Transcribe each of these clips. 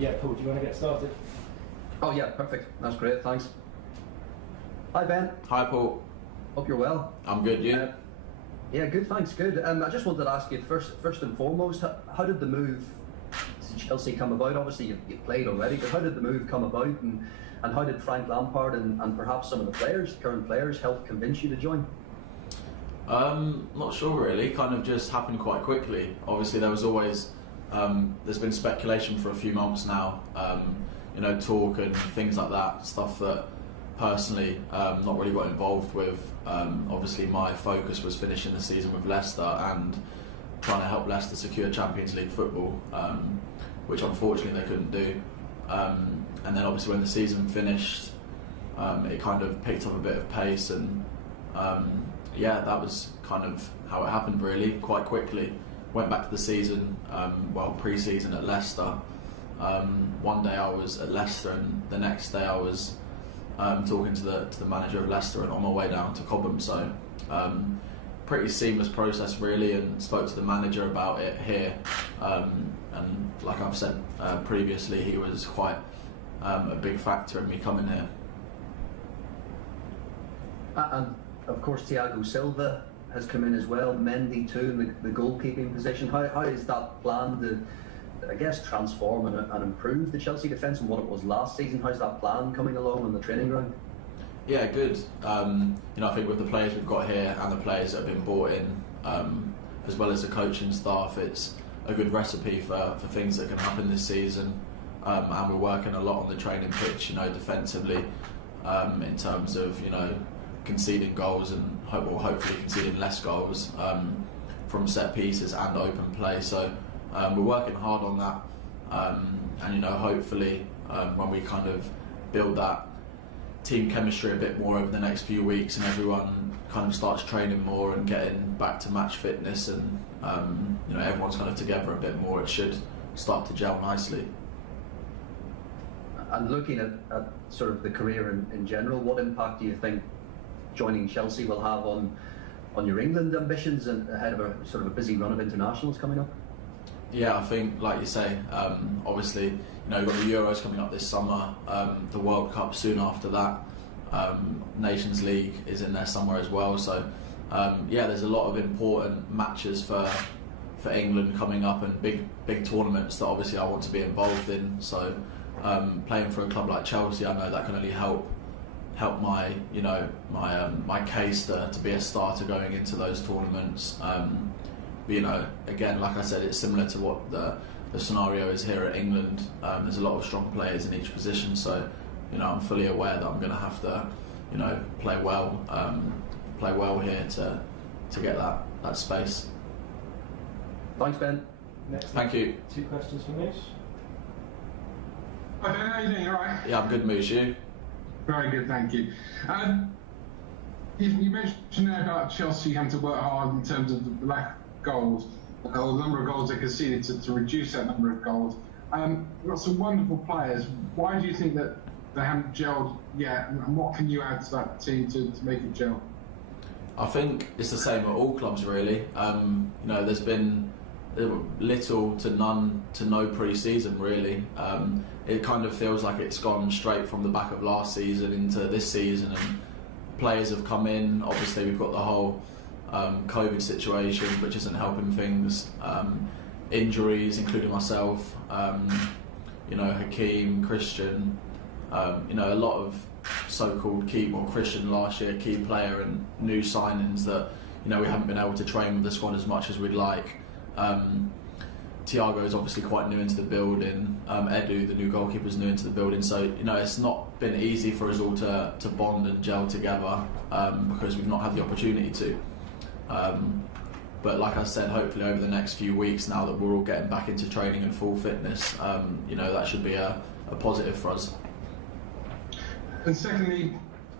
Yeah, Paul, do you want to get started? Oh yeah, perfect. That's great, thanks. Hi Ben. Hi Paul. Hope you're well. I'm good, you? Yeah, good, thanks, good. I just wanted to ask you first and foremost, how did the move to Chelsea come about? Obviously you've played already, but how did the move come about, and how did Frank Lampard and perhaps some of the current players, help convince you to join? Not sure really, kind of just happened quite quickly. Obviously there was always, there's been speculation for a few months now, talk and things like that, stuff that personally not really got involved with. Obviously my focus was finishing the season with Leicester and trying to help Leicester secure Champions League football, which unfortunately they couldn't do. And then obviously when the season finished, it kind of picked up a bit of pace, and that was kind of how it happened really, quite quickly. Went back to the season, pre-season at Leicester. One day I was at Leicester and the next day I was talking to the manager of Leicester and on my way down to Cobham, so pretty seamless process really, and spoke to the manager about it here, and like I've said previously, he was quite a big factor in me coming here. And of course Thiago Silva has come in as well, Mendy too in the goalkeeping position. How is that plan to, I guess, transform and improve the Chelsea defence and what it was last season? How's that plan coming along on the training ground? Yeah, good. I think with the players we've got here and the players that have been brought in, as well as the coaching staff, it's a good recipe for things that can happen this season. And we're working a lot on the training pitch, defensively, in terms of, conceding goals and hopefully conceding less goals from set pieces and open play. So we're working hard on that, and hopefully when we kind of build that team chemistry a bit more over the next few weeks and everyone kind of starts training more and getting back to match fitness, and everyone's kind of together a bit more, it should start to gel nicely. And looking at sort of the career in general, what impact do you think joining Chelsea will have on your England ambitions and ahead of a sort of a busy run of internationals coming up? Yeah, I think, like you say, obviously, you've got the Euros coming up this summer, the World Cup soon after that, Nations League is in there somewhere as well. So, there's a lot of important matches for England coming up, and big tournaments that obviously I want to be involved in. So, playing for a club like Chelsea, I know that can only help my my case to be a starter going into those tournaments. Again, like I said, it's similar to what the scenario is here at England. There's a lot of strong players in each position, so I'm fully aware that I'm going to have to play well here to get that space. Thanks, Ben. Thank you. 2 questions from Moosh. Hi Ben, how are you doing? You alright? Yeah, I'm good, Moosh. You? Very good, thank you. You mentioned there about Chelsea having to work hard in terms of the lack of goals, or the number of goals they conceded to reduce that number of goals. We've got some wonderful players. Why do you think that they haven't gelled yet, and what can you add to that team to make it gel? I think it's the same at all clubs really. There's been little to none to no pre-season really. It kind of feels like it's gone straight from the back of last season into this season, and players have come in. Obviously we've got the whole COVID situation, which isn't helping things. Injuries, including myself, Hakeem, Christian, a lot of so-called Christian last year, key player, and new signings that we haven't been able to train with the squad as much as we'd like. Thiago is obviously quite new into the building. Edu, the new goalkeeper, is new into the building. So it's not been easy for us all to bond and gel together because we've not had the opportunity to. But like I said, hopefully over the next few weeks, now that we're all getting back into training and full fitness, that should be a positive for us. And secondly,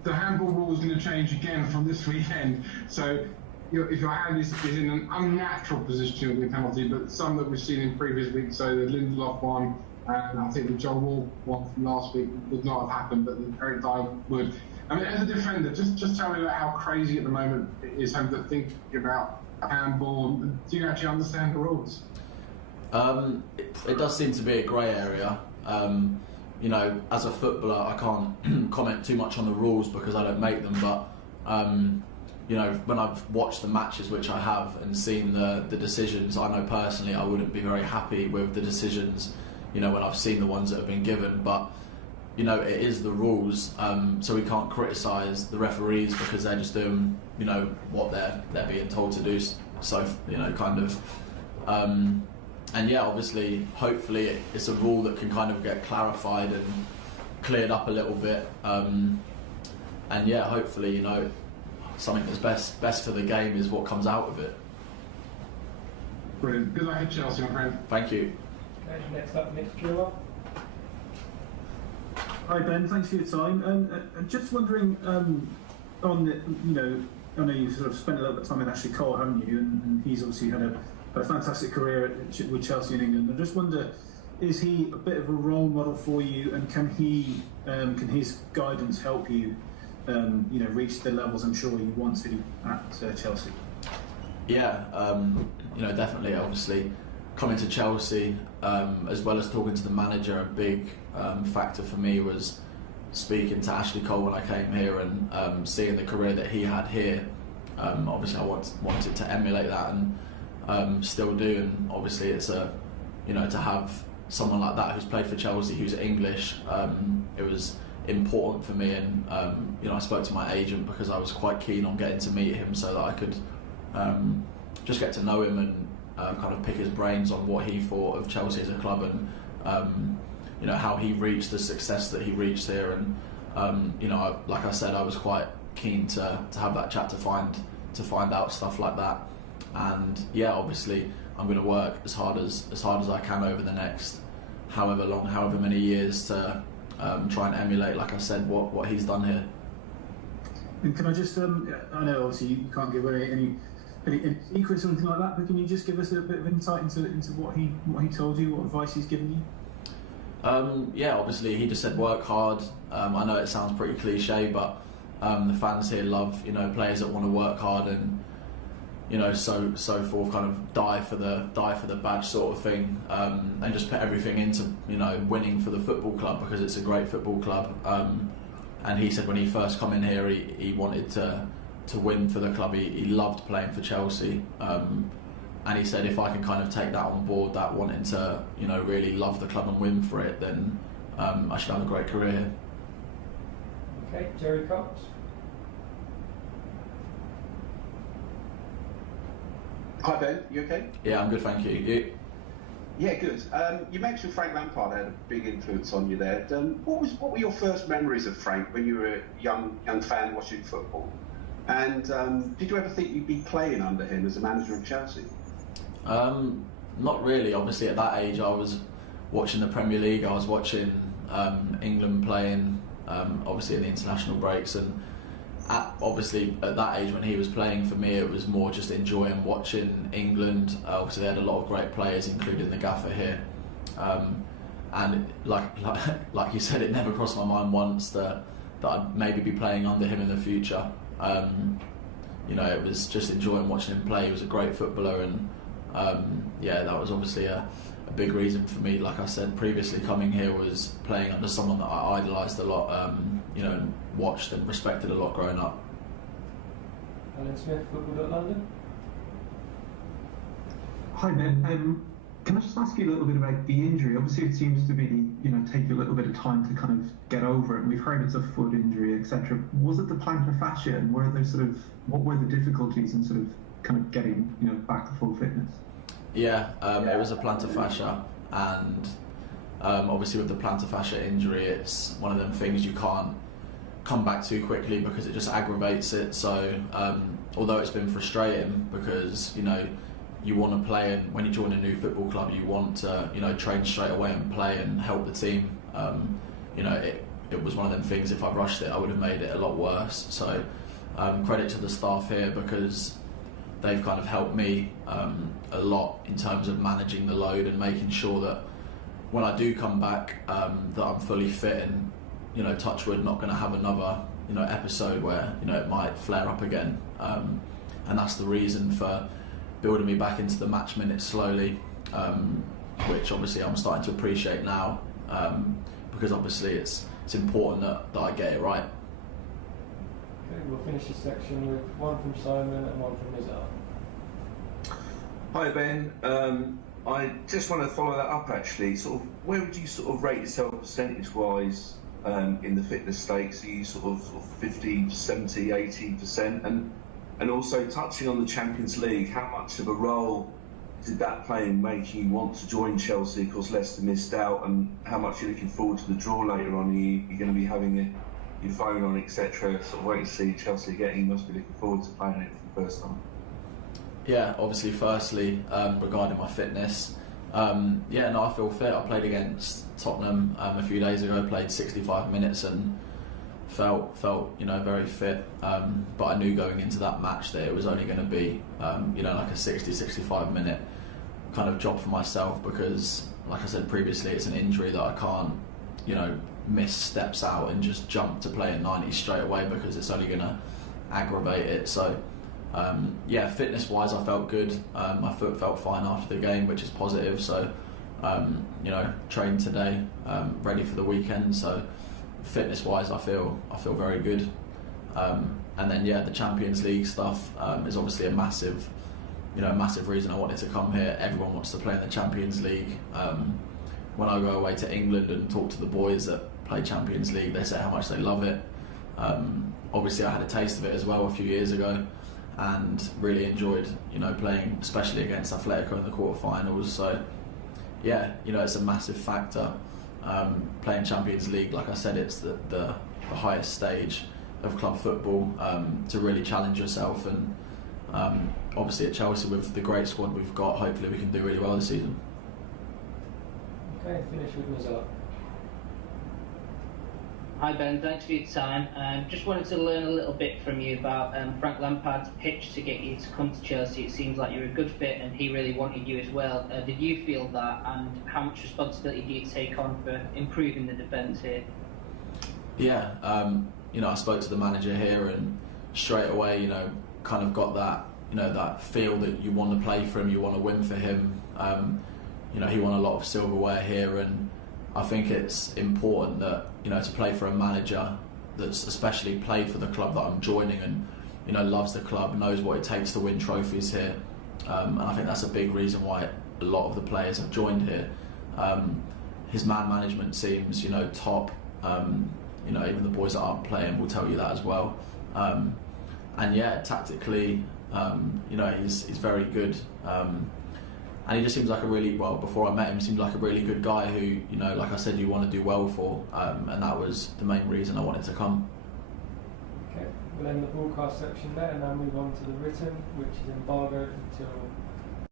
the handball rule is going to change again from this weekend. So if your hand is in an unnatural position, it'll be a penalty, but some that we've seen in previous weeks, so the Lindelof one, and I think the Joel Wall one from last week would not have happened, but the Eric Dyer would. I mean, as a defender, just tell me about how crazy at the moment it is having to think about handball. Do you actually understand the rules? It does seem to be a grey area. You know, as a footballer, I can't comment too much on the rules because I don't make them. But you know, when I've watched the matches, which I have, and seen the decisions, I know personally I wouldn't be very happy with the decisions. You know, when I've seen the ones that have been given, but you know, it is the rules, so we can't criticise the referees because they're just doing, you know, what they're being told to do. So, you know, kind of. And yeah, obviously, hopefully it's a rule that can kind of get clarified and cleared up a little bit. And yeah, hopefully, you know, something that's best for the game is what comes out of it. Brilliant. Good luck at Chelsea, my friend. Thank you. Okay, next up, Nick Chilwell. Hi Ben, thanks for your time. Just wondering, on the, you know, I know you've sort of spent a little bit of time with Ashley Cole, haven't you? And he's obviously had a fantastic career with Chelsea in England. I just wonder, is he a bit of a role model for you, and can his guidance help you, you know, reach the levels I'm sure you want to at Chelsea? Yeah, you know, definitely. Obviously, coming to Chelsea, as well as talking to the manager, a big factor for me was speaking to Ashley Cole when I came here and seeing the career that he had here. Obviously, I wanted to emulate that, and still do. And obviously, it's you know, to have someone like that who's played for Chelsea, who's English, it was important for me. And you know, I spoke to my agent because I was quite keen on getting to meet him so that I could just get to know him and kind of pick his brains on what he thought of Chelsea as a club, and you know, how he reached the success that he reached here. And you know, like I said, I was quite keen to have that chat to find out stuff like that. And yeah, obviously I'm going to work as hard as I can over the next however many years to try and emulate, like I said, what he's done here. And can I just, I know obviously you can't give away any secrets or anything like that, but can you just give us a bit of insight into what he told you, what advice he's given you? Yeah, obviously he just said work hard. I know it sounds pretty cliche, but the fans here love, you know, players that want to work hard and, you know, so forth, kind of die for the badge sort of thing, and just put everything into, you know, winning for the football club because it's a great football club. And he said when he first come in here, he wanted to win for the club. He loved playing for Chelsea, and he said if I can kind of take that on board, that wanting to, you know, really love the club and win for it, then I should have a great career here. Okay, Jerry Cox. Hi Ben, you okay? Yeah, I'm good, thank you. You? Yeah, good. You mentioned Frank Lampard had a big influence on you there. What were your first memories of Frank when you were a young fan watching football? And did you ever think you'd be playing under him as a manager of Chelsea? Not really. Obviously, at that age, I was watching the Premier League. I was watching England playing, obviously in the international breaks, and obviously at that age when he was playing for me, it was more just enjoying watching England. Obviously, they had a lot of great players, including the gaffer here. And like you said, it never crossed my mind once that I'd maybe be playing under him in the future. You know, it was just enjoying watching him play. He was a great footballer, and yeah, that was obviously a big reason for me. Like I said previously, coming here was playing under someone that I idolised a lot, you know, and watched and respected a lot growing up. Alan Smith, Football.London. Hi Ben. Can I just ask you a little bit about the injury? Obviously, it seems to be, you know, take you a little bit of time to kind of get over it. We've heard it's a foot injury, etc. Was it the plantar fascia, and what were the difficulties in sort of kind of getting, you know, back to full fitness? Yeah, it was a plantar fascia, and obviously with the plantar fascia injury, it's one of them things you can't come back too quickly because it just aggravates it. So although it's been frustrating because, you know, you want to play, and when you join a new football club, you want to, you know, train straight away and play and help the team. You know, it was one of them things. If I rushed it, I would have made it a lot worse. So credit to the staff here because they've kind of helped me a lot in terms of managing the load and making sure that when I do come back, that I'm fully fit and, you know, touch wood, not going to have another, you know, episode where, you know, it might flare up again. And that's the reason for building me back into the match minutes slowly, which obviously I'm starting to appreciate now. because obviously it's important that I get it right. Okay, we'll finish this section with one from Simon and one from Nizar. Hi Ben, I just want to follow that up actually. Sort of, where would you sort of rate yourself percentage-wise in the fitness stakes? Are you sort of 50, 70, 80%? And also touching on the Champions League, how much of a role did that play in making you want to join Chelsea? Of course, Leicester missed out, and how much are you looking forward to the draw later on? Are you going to be having your phone on, etc.? Sort of wait to see Chelsea again. You must be looking forward to playing it for the first time. Yeah, obviously, firstly, regarding my fitness, I feel fit. I played against Tottenham a few days ago, played 65 minutes and felt very fit. But I knew going into that match that it was only going to be, like a 65 minute kind of job for myself, because, like I said previously, it's an injury that I can't, miss steps out and just jump to play at 90 straight away, because it's only going to aggravate it. So fitness wise I felt good. My foot felt fine after the game, which is positive. So trained today, ready for the weekend. So fitness wise I feel very good. And then the Champions League stuff is obviously a massive reason I wanted to come here. Everyone wants to play in the Champions League. When I go away to England and talk to the boys that play Champions League, they say how much they love it. Obviously I had a taste of it as well a few years ago, and really enjoyed playing, especially against Atletico in the quarterfinals. So it's a massive factor. Playing Champions League, like I said, it's the highest stage of club football, to really challenge yourself. And obviously at Chelsea, with the great squad we've got, hopefully we can do really well this season. Okay, finish with Nizar. Hi Ben, thanks for your time. Just wanted to learn a little bit from you about Frank Lampard's pitch to get you to come to Chelsea. It seems like you're a good fit and he really wanted you as well. Did you feel that, and how much responsibility do you take on for improving the defence here? Yeah, I spoke to the manager here, and straight away, kind of got that, that feel that you want to play for him, you want to win for him. He won a lot of silverware here, and I think it's important that, to play for a manager that's especially played for the club that I'm joining, and, loves the club, knows what it takes to win trophies here. And I think that's a big reason why a lot of the players have joined here. His man management seems, top. Even the boys that aren't playing will tell you that as well. Tactically, he's very good. And he just seems like before I met him, he seemed like a really good guy who, like I said, you want to do well for, and that was the main reason I wanted to come. Okay, we'll end the broadcast section there and now move on to the written, which is embargoed until